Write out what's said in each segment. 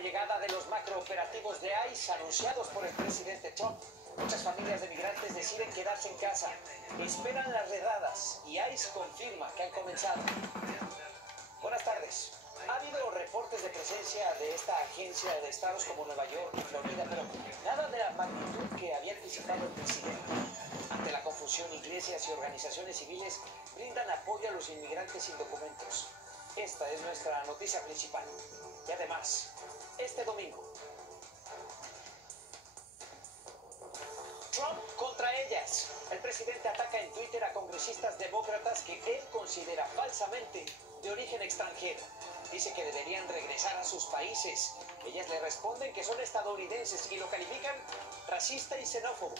llegada de los macrooperativos de ICE anunciados por el presidente Trump. Muchas familias de migrantes deciden quedarse en casa, esperan las redadas y ICE confirma que han comenzado. Buenas tardes. Ha habido reportes de presencia de esta agencia de estados como Nueva York y Florida, pero nada de la magnitud que había anticipado el presidente. Ante la confusión, iglesias y organizaciones civiles brindan apoyo a los inmigrantes sin documentos. Esta es nuestra noticia principal. Y además, este domingo, Trump contra ellas. El presidente ataca en Twitter a congresistas demócratas que él considera falsamente de origen extranjero. Dice que deberían regresar a sus países. Ellas le responden que son estadounidenses y lo califican racista y xenófobo.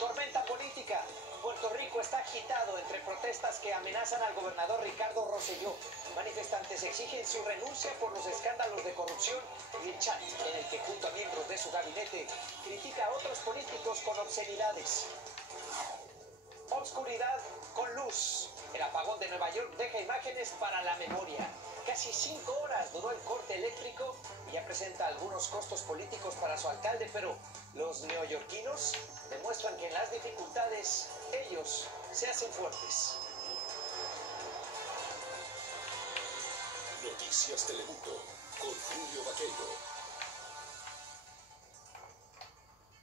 Tormenta política. Puerto Rico está agitado entre protestas que amenazan al gobernador Ricardo Rosselló. Manifestantes exigen su renuncia por los escándalos de corrupción y el chat en el que junto a miembros de su gabinete critica a otros políticos con obscenidades. Obscuridad con luz. El apagón de Nueva York deja imágenes para la memoria. Casi 5 horas duró el corte eléctrico y ya presenta algunos costos políticos para su alcalde, pero los neoyorquinos demuestran que en las dificultades ellos se hacen fuertes. Noticias Telemundo con Julio Vaqueiro.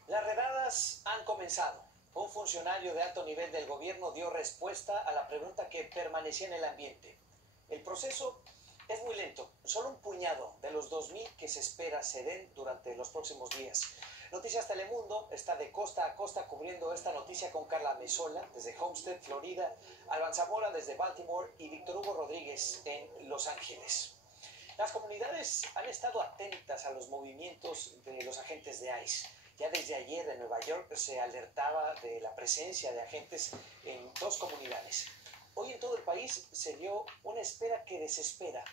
Las redadas han comenzado. Un funcionario de alto nivel del gobierno dio respuesta a la pregunta que permanecía en el ambiente. El proceso es muy lento. Solo un puñado de los 2,000 que se espera se den durante los próximos días. Noticias Telemundo está de costa a costa cubriendo esta noticia con Carla Mesola desde Homestead, Florida, Alban Zamora desde Baltimore y Víctor Hugo Rodríguez en Los Ángeles. Las comunidades han estado atentas a los movimientos de los agentes de ICE. Ya desde ayer en Nueva York se alertaba de la presencia de agentes en 2 comunidades. Hoy en todo el país se dio una espera que desespera.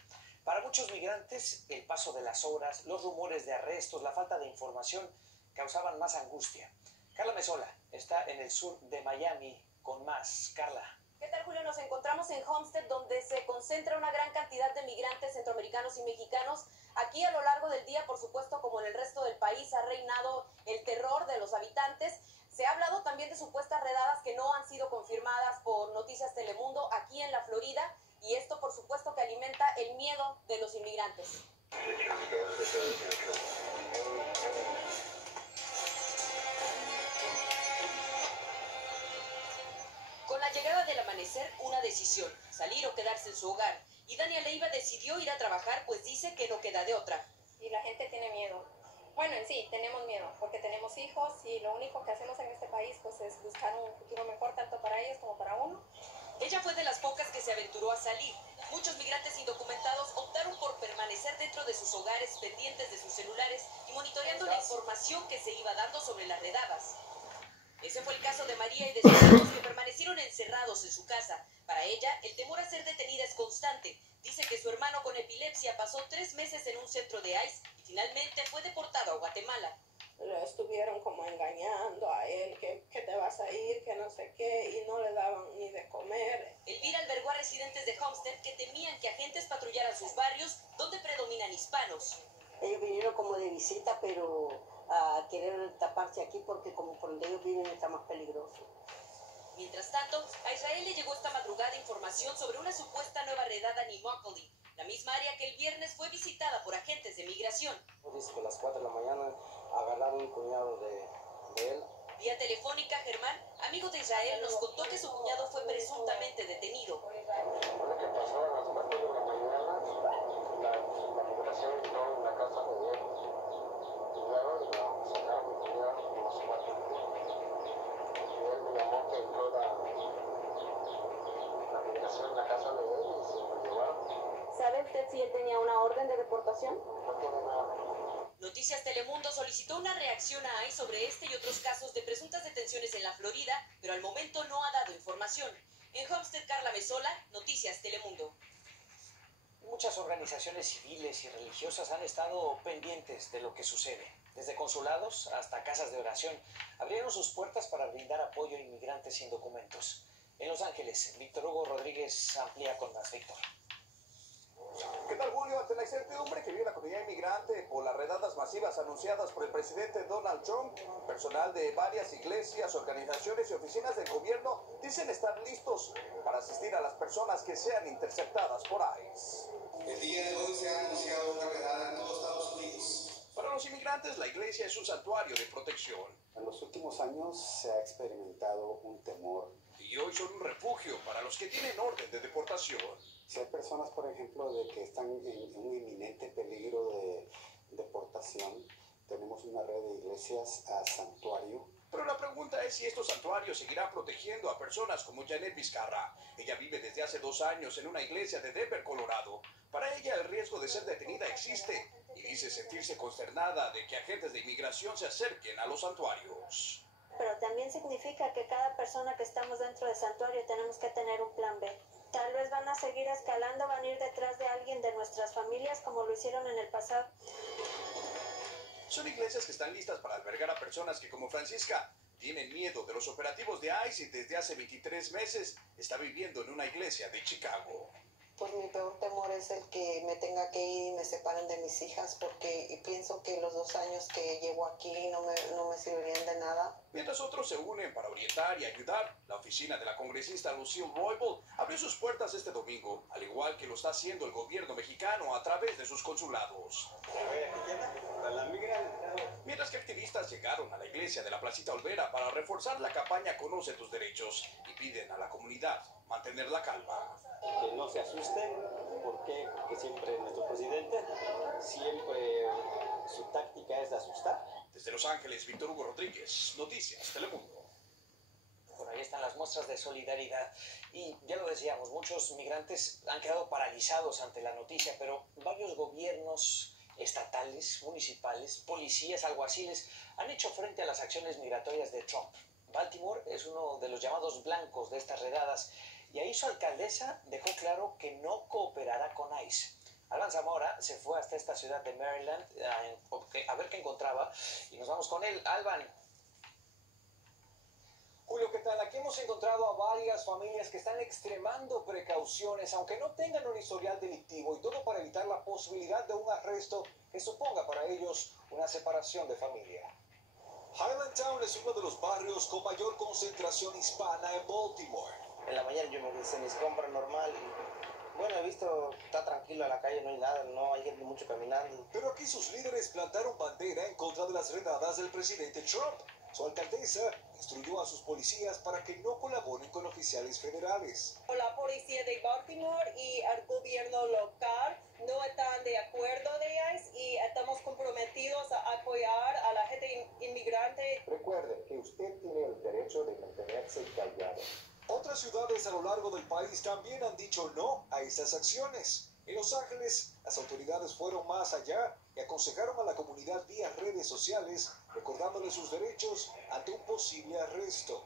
Para muchos migrantes, el paso de las horas, los rumores de arrestos, la falta de información causaban más angustia. Carla Mesola está en el sur de Miami con más. Carla. ¿Qué tal, Julio? Nos encontramos en Homestead, donde se concentra una gran cantidad de migrantes centroamericanos y mexicanos. Aquí a lo largo del día, por supuesto, como en el resto del país, ha reinado el terror de los habitantes. Se ha hablado también de supuestas redadas que no han sido confirmadas por Noticias Telemundo aquí en la Florida. Y esto, por supuesto, que alimenta el miedo de los inmigrantes. Con la llegada del amanecer, una decisión, salir o quedarse en su hogar. Y Dania Leiva decidió ir a trabajar, pues dice que no queda de otra. Y la gente tiene miedo. Bueno, en sí, tenemos miedo, porque tenemos hijos y lo único que hacemos en este país pues es buscar un futuro mejor, tanto para ellos como para uno. Ella fue de las pocas que se aventuró a salir. Muchos migrantes indocumentados optaron por permanecer dentro de sus hogares, pendientes de sus celulares y monitoreando la información que se iba dando sobre las redadas. Ese fue el caso de María y de sus hijos, que permanecieron encerrados en su casa. Para ella, el temor a ser detenida es constante. Dice que su hermano con epilepsia pasó 3 meses en un centro de ICE y finalmente fue deportado a Guatemala. Lo estuvieron como engañando a él, que te vas a ir, que no sé qué, y no le daban ni de comer. Elvira albergó a residentes de Homestead que temían que agentes patrullaran sus barrios, donde predominan hispanos. Ellos vinieron como de visita, pero a querer taparse aquí porque como por donde ellos viven está más peligroso. Mientras tanto, a Israel le llegó esta madrugada información sobre una supuesta nueva redada en Immokalee, la misma área que el viernes fue visitada por agentes de migración. Dice que a las 4 de la mañana agarraron un cuñado de él. Vía telefónica, Germán, amigo de Israel, nos contó que su cuñado fue presuntamente detenido. Lo que pasó a las 4 de la mañana, la migración entró en la casa de él. Y luego lo sacaron mi cuñado como a las 4. Y él me llamó que entró la migración en la casa de él y se lo llevaron. ¿Sabe usted si él tenía una orden de deportación? No tiene nada. Noticias Telemundo solicitó una reacción a ICE sobre este y otros casos de presuntas detenciones en la Florida, pero al momento no ha dado información. En Homestead, Carla Mesola, Noticias Telemundo. Muchas organizaciones civiles y religiosas han estado pendientes de lo que sucede. Desde consulados hasta casas de oración abrieron sus puertas para brindar apoyo a inmigrantes sin documentos. En Los Ángeles, Víctor Hugo Rodríguez amplía con más. Víctor. ¿Qué tal, Julio? Ante la incertidumbre que vive la comunidad inmigrante por las redadas masivas anunciadas por el presidente Donald Trump, personal de varias iglesias, organizaciones y oficinas del gobierno dicen estar listos para asistir a las personas que sean interceptadas por ICE. El día de hoy se ha anunciado una redada en todo Estados Unidos. Para los inmigrantes, la iglesia es un santuario de protección. En los últimos años se ha experimentado un temor. Y hoy son un refugio para los que tienen orden de deportación. Si hay personas, por ejemplo, de que están en un inminente peligro de deportación, tenemos una red de iglesias a santuario. Pero la pregunta es si estos santuarios seguirán protegiendo a personas como Janet Vizcarra. Ella vive desde hace 2 años en una iglesia de Denver, Colorado. Para ella el riesgo de ser detenida existe y dice sentirse consternada de que agentes de inmigración se acerquen a los santuarios. Pero también significa que cada persona que estamos dentro del santuario tenemos que tener un plan B. Tal vez van a seguir escalando, van a ir detrás de alguien de nuestras familias como lo hicieron en el pasado. Son iglesias que están listas para albergar a personas que, como Francisca, tienen miedo de los operativos de ICE y desde hace 23 meses está viviendo en una iglesia de Chicago. Pues mi peor temor es el que me tenga que ir y me separen de mis hijas, porque pienso que los 2 años que llevo aquí no me servirían de nada. Mientras otros se unen para orientar y ayudar, la oficina de la congresista Lucille Roybal abrió sus puertas este domingo, al igual que lo está haciendo el gobierno mexicano a través de sus consulados. Mientras que activistas llegaron a la iglesia de la Placita Olvera para reforzar la campaña Conoce tus derechos y piden a la comunidad mantener la calma. Que no se asusten, porque siempre nuestro presidente, siempre su táctica es de asustar. Desde Los Ángeles, Víctor Hugo Rodríguez, Noticias Telemundo. Por ahí están las muestras de solidaridad. Y ya lo decíamos, muchos migrantes han quedado paralizados ante la noticia, pero varios gobiernos estatales, municipales, policías, alguaciles han hecho frente a las acciones migratorias de Trump. Baltimore es uno de los llamados blancos de estas redadas y ahí su alcaldesa dejó claro que no cooperará con ICE. Alban Zamora se fue hasta esta ciudad de Maryland a ver qué encontraba y nos vamos con él. Alban. Julio, ¿qué tal? Aquí hemos encontrado a varias familias que están extremando precauciones, aunque no tengan un historial delictivo, y todo para evitar la posibilidad de un arresto que suponga para ellos una separación de familia. Highlandtown es uno de los barrios con mayor concentración hispana en Baltimore. En la mañana yo me hice mis compras normal y bueno, he visto, está tranquilo en la calle, no hay nada, no hay gente mucho caminando. Pero aquí sus líderes plantaron bandera en contra de las redadas del presidente Trump. Su alcaldesa instruyó a sus policías para que no colaboren con oficiales federales. La policía de Baltimore y el gobierno local no están de acuerdo de ICE y estamos comprometidos a apoyar a la gente inmigrante. Recuerde que usted tiene el derecho de mantenerse callado. Otras ciudades a lo largo del país también han dicho no a estas acciones. En Los Ángeles, las autoridades fueron más allá y aconsejaron a la comunidad vía redes sociales, recordándole sus derechos ante un posible arresto.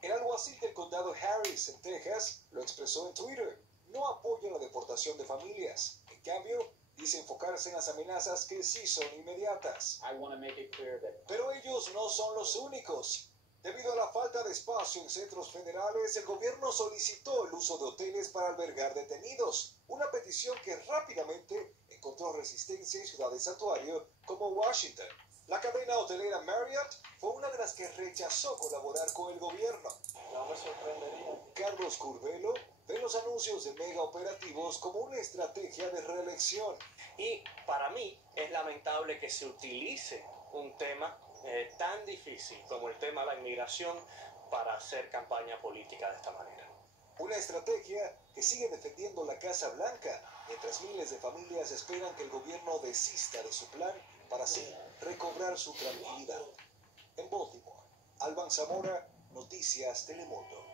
El alguacil del condado Harris, en Texas, lo expresó en Twitter. No apoya la deportación de familias. En cambio, dice enfocarse en las amenazas que sí son inmediatas. Pero ellos no son los únicos. Debido a la falta de espacio en centros federales, el gobierno solicitó el uso de hoteles para albergar detenidos, una petición que rápidamente encontró resistencia en ciudades santuario como Washington. La cadena hotelera Marriott fue una de las que rechazó colaborar con el gobierno. No me sorprendería. Carlos Curvelo ve los anuncios de mega operativos como una estrategia de reelección. Y para mí es lamentable que se utilice un tema tan difícil como el tema de la inmigración para hacer campaña política de esta manera. Una estrategia que sigue defendiendo la Casa Blanca, mientras miles de familias esperan que el gobierno desista de su plan para así recobrar su tranquilidad. En Baltimore, Alban Zamora, Noticias Telemundo.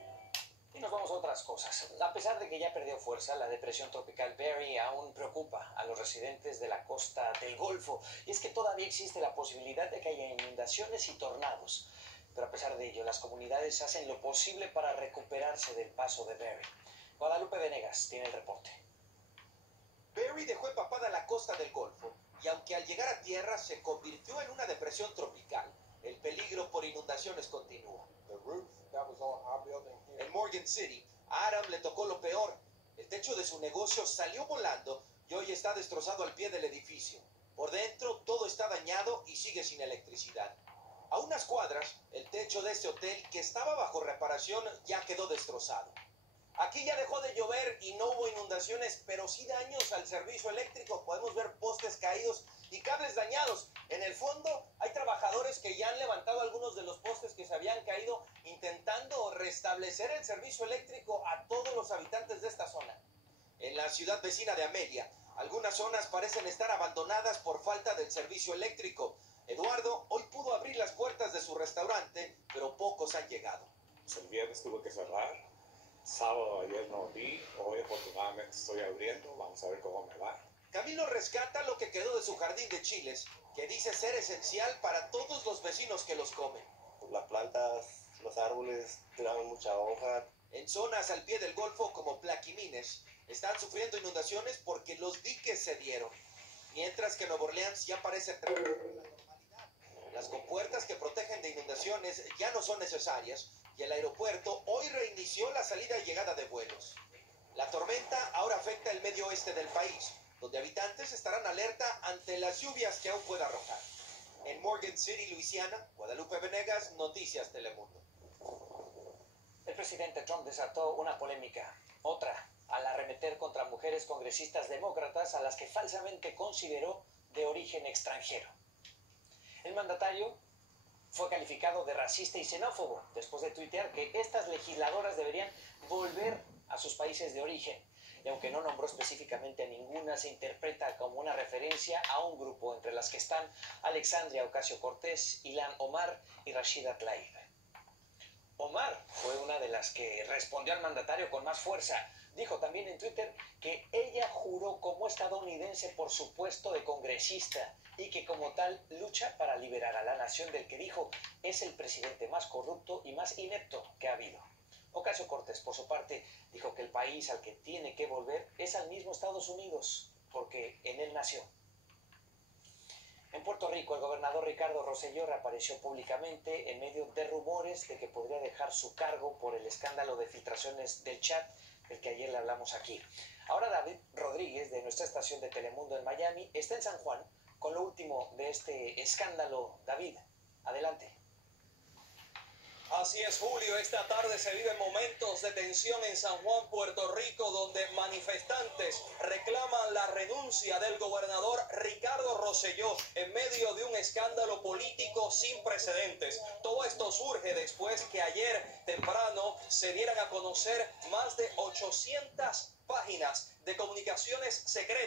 Y nos vamos a otras cosas. A pesar de que ya perdió fuerza, la depresión tropical Barry aún preocupa a los residentes de la costa del Golfo. Y es que todavía existe la posibilidad de que haya inundaciones y tornados. Pero a pesar de ello, las comunidades hacen lo posible para recuperarse del paso de Barry. Guadalupe Venegas tiene el reporte. Barry dejó empapada la costa del Golfo y aunque al llegar a tierra se convirtió en una depresión tropical, el peligro por inundaciones continúa. En Morgan City, a Adam le tocó lo peor. El techo de su negocio salió volando y hoy está destrozado al pie del edificio. Por dentro todo está dañado y sigue sin electricidad. A unas cuadras, el techo de este hotel, que estaba bajo reparación, ya quedó destrozado. Aquí ya dejó de llover y no hubo inundaciones, pero sí daños al servicio eléctrico. Podemos ver postes caídos y cables dañados. En el fondo hay trabajadores que ya han levantado algunos de los postes que se habían caído, intentando restablecer el servicio eléctrico a todos los habitantes de esta zona. En la ciudad vecina de Amelia, algunas zonas parecen estar abandonadas por falta del servicio eléctrico. Eduardo hoy pudo abrir las puertas de su restaurante, pero pocos han llegado. El viernes tuve que cerrar. Sábado ayer no vi, hoy afortunadamente estoy abriendo, vamos a ver cómo me va. Camilo rescata lo que quedó de su jardín de chiles, que dice ser esencial para todos los vecinos que los comen. Las plantas, los árboles tiraron mucha hoja. En zonas al pie del Golfo como Plaquimines están sufriendo inundaciones porque los diques se dieron, mientras que Nueva Orleans ya parece entrar en la normalidad. Las compuertas que protegen de inundaciones ya no son necesarias y el aeropuerto hoy reinició la salida y llegada de vuelos. La tormenta ahora afecta el medio oeste del país, donde habitantes estarán alerta ante las lluvias que aún pueda arrojar. En Morgan City, Luisiana, Guadalupe Venegas, Noticias Telemundo. El presidente Trump desató una polémica, otra, al arremeter contra mujeres congresistas demócratas a las que falsamente consideró de origen extranjero. El mandatario fue calificado de racista y xenófobo después de tuitear que estas legisladoras deberían volver a sus países de origen. Y aunque no nombró específicamente a ninguna, se interpreta como una referencia a un grupo entre las que están Alexandria Ocasio-Cortez, Ilhan Omar y Rashida Tlaib. Omar fue una de las que respondió al mandatario con más fuerza. Dijo también en Twitter que ella juró como estadounidense por su puesto de congresista y que como tal lucha para liberar a la nación del que dijo es el presidente más corrupto y más inepto que ha habido. Ocasio-Cortez, por su parte, dijo que el país al que tiene que volver es al mismo Estados Unidos, porque en él nació. En Puerto Rico, el gobernador Ricardo Rosselló reapareció públicamente en medio de rumores de que podría dejar su cargo por el escándalo de filtraciones del chat del que ayer le hablamos aquí. Ahora David Rodríguez, de nuestra estación de Telemundo en Miami, está en San Juan con lo último de este escándalo. David, adelante. Así es, Julio. Esta tarde se viven momentos de tensión en San Juan, Puerto Rico, donde manifestantes reclaman la renuncia del gobernador Ricardo Rosselló en medio de un escándalo político sin precedentes. Todo esto surge después que ayer temprano se dieran a conocer más de 800 páginas de comunicaciones secretas